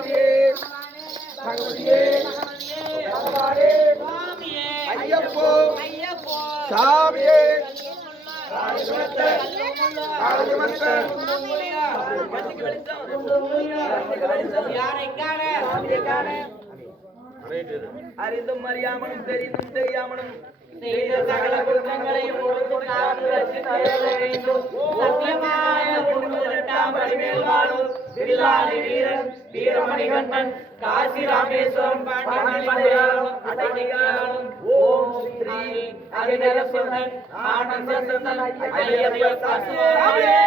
சுவாமியே பகவதியே பகவானே ஐயப்போ சாமியே அறிந்தும் அறியாமலும் தெரிந்தும் தெரியாமலும் செய்த சகல குற்றங்களையும் பொறுத்து காத்து ரட்சித்து அருள வேண்டும். சத்தியமாய முன்னிரண்டாம் அடிமேல் வாழும் வில்லாளி வீரன் வீரமணிகண்டன் காசி ராமேஸ்வரம் பாண்டியன் அடங்கியாலும் ஓம் ஸ்ரீ அரிநரசிம்மன் ஆனந்த சந்தன் ஐயப்ப சுவாமியே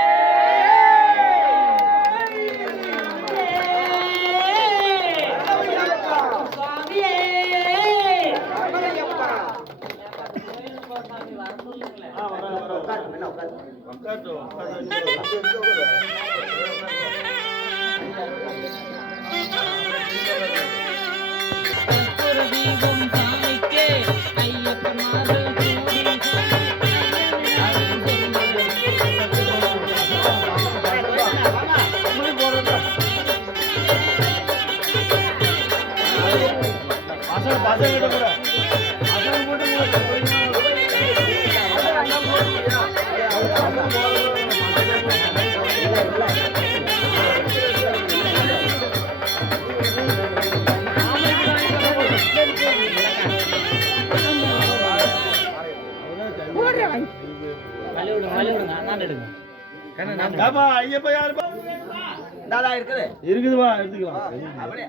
இருக்குதுவா எடுத்துக்கலாம் அப்படியே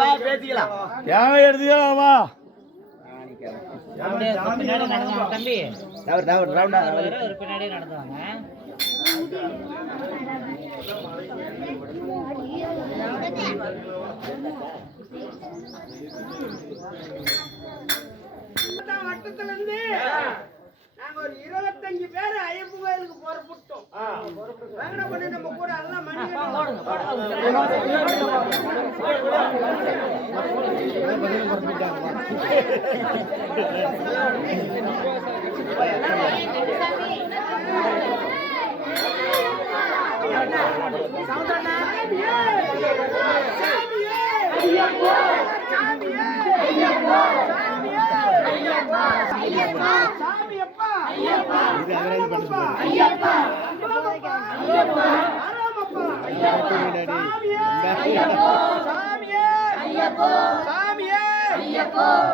வா பேசிக்கலாம் தேவை எடுத்துக்கலாமா தம்பி ஒரு பின்னாடியே நடந்துவாங்க. வட்டத்துல இருந்து நாங்க ஒரு 25 பேர் ஐயப்ப கோயிலுக்கு புறப்பட்டோம். வேங்கட பண்ணி நம்ம கூட எல்லாம் மணி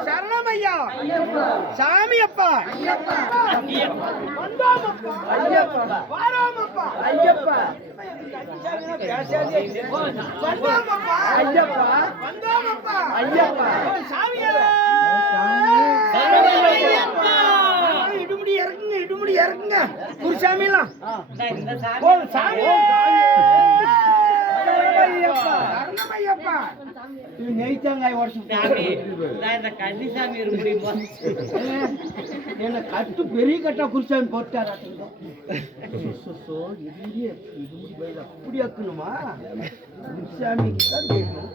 சரணமையா சாமியப்பா வந்தோமப்பா வாரோமப்பா ஐயப்பா வந்தோமப்பா ஐயப்பா வந்தோமப்பா ஐயப்பா சாமியே இடுமுடி இறக்குங்க இடுமுடி இறக்குங்க குருசாமிலாம் சாமி நெய்த்தாங்காய் கன்னிசாமி முடியும் என்ன கட்டு பெரிய கட்டா குருசாமி போட்டாரா அப்படி ஆக்கணுமா குருசாமிக்கு தான் தெரியும்.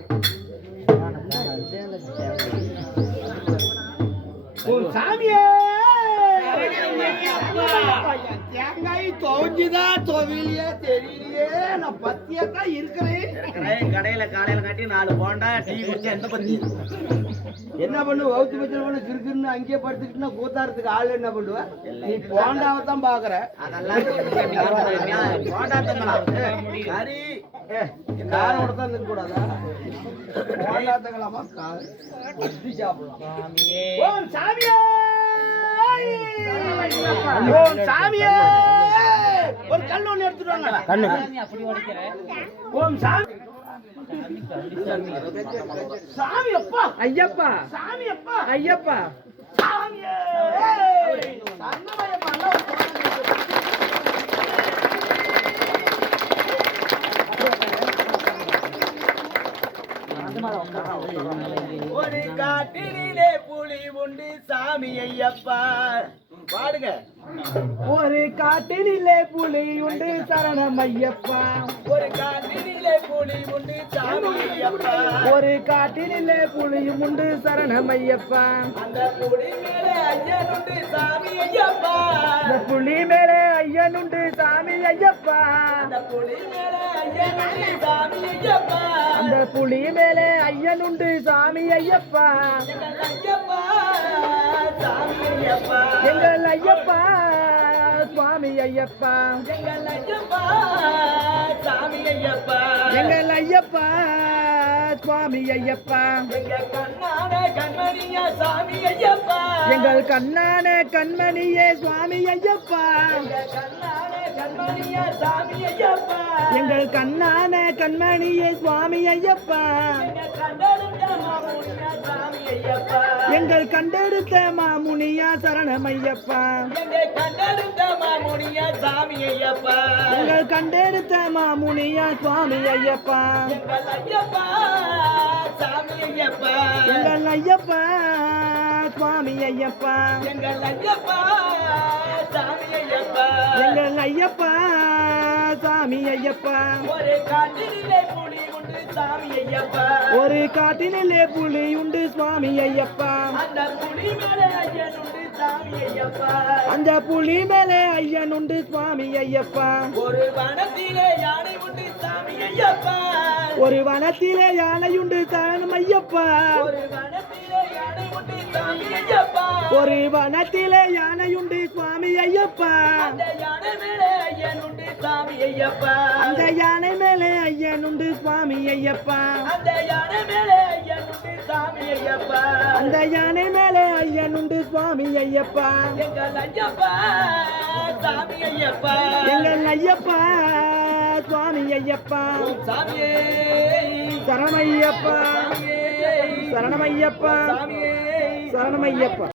சாமியே தேங்காய் துவஞ்சுதான் துவையிலையே தெரியலையே நான் பத்தியத்தான் இருக்கிறேன். கடையில காலையில காட்டி 4 போண்டா டீ குடிச்சா எந்த பத்தி என்ன பண்ணு வகுத்து பச்சனை பண்ண கிருக்குன்னு அங்கேயே படுத்துக்கிட்டுனா கூத்தாரத்துக்கு ஆள் என்ன பண்ணுவ? நீ போண்டாவை தான் பாக்குற. அதெல்லாம் போண்டா தங்கலாம் சரி காரோட தான் இருக்க கூடாதா? போண்டா தங்கலாமா சாப்பிடலாம். ஓம் சாமியே ஓம் சாமியே ஒரு கல் ஒண்ணு எடுத்துட்டு வாங்க. அப்படி உடைக்கிறேன். ஓம் சாமி சாமி அப்பா ஐயப்பா சாமி அப்பா ஐயப்பா சாமியே ஒரு காட்டிலே புலி உண்டு சாமி ஐயப்பா பாடுங்க. ஒரு காட்டினிலே புலி உண்டு சரணம் ஐயப்பா. ஒரு காட்டினிலே புலி உண்டு சாமி ஐயப்பா. ஒரு காட்டினிலே புலியும் உண்டு சரணம் ஐயப்பா. அந்த புலி மேலே ஐயனுண்டு சாமி ஐயப்பா. அந்த புலி மேலே ஐயனுண்டு சாமி ஐயப்பா. அந்த புலி மேலே ஐயனுண்டு சாமி ஐயப்பா. அந்த புலி மேலே ஐயனுண்டு சாமி ஐயப்பா. எங்கள் ஐயப்பா சாமி ஐயப்பா. எங்கள் ஐயப்பா சுவாமி ஐயப்பா. எங்கள் ஐயப்பா சாமி ஐயப்பா. எங்கள் ஐயப்பா சுவாமி ஐயப்பா. எங்கள் கண்ணான கண்மணியா சாமி ஐயப்பா. எங்கள் கண்ணான கண்மணியே சுவாமி ஐயப்பா. எங்கள் கண்ணான கண்மணியா சாமி ஐயப்பா. எங்கள் கண்ணான கண்மணியே சுவாமி ஐயப்பா. எங்கள் கண்டெடுத்த மாமுனியா சாமி ஐயப்பா. எங்கள் கண்டெடுத்த மாமுனியா சாமி ஐயப்பா. எங்கள் கண்டெடுத்த மாமுனியா சாமி ஐயப்பா. எங்கள் ஐயப்பா சாமி ஐயப்பா. எங்கள் ஐயப்பா சுவாமி ஐயப்பா. எங்கள் ஐயப்பா சாமி ஐயப்பா. எங்கள் ஐயப்பா சாமி ஐயப்பா. ஒரு காட்டினிலே புலி உண்டு சாமி ஐயப்பா. ஒரு காட்டினிலே புலி உண்டு சுவாமி ஐயப்பா. அந்த புலி மேலே ஐயன் உண்டு சாமி ஐயப்பா. அந்த புலி மேலே ஐயன் உண்டு சுவாமி ஐயப்பா. ஒரு வனத்திலே யானை உண்டு சாமி ஐயப்பா. ஒரு வனத்திலே யானையுண்டு சாமி ஐயப்பா. ஒரு வனத்திலே யானை உண்டு சாமி ஐயப்பா. ஒரு வனத்திலே யானையுண்டு சுவாமி ஐயப்பா. அந்த யானை மேலே ஐயன் உண்டு சாமி ஐயப்பா. அந்த யானை மேலே ஐயன் உண்டு சுவாமி ஐயப்பா. அந்த யானை மேலே ஐயன் உண்டு சாமி ஐயப்பா. அந்த யானை மேலே ஐயன் உண்டு சுவாமி ஐயப்பா. எங்கள் ஐயப்பா சாமி ஐயப்பா. எங்கள் ஐயப்பா சுவாமி ஐயப்பா. சாமியே சரணமையப்பா. சாமியே சரணமையப்பா. சாமியே சரணமையப்பா.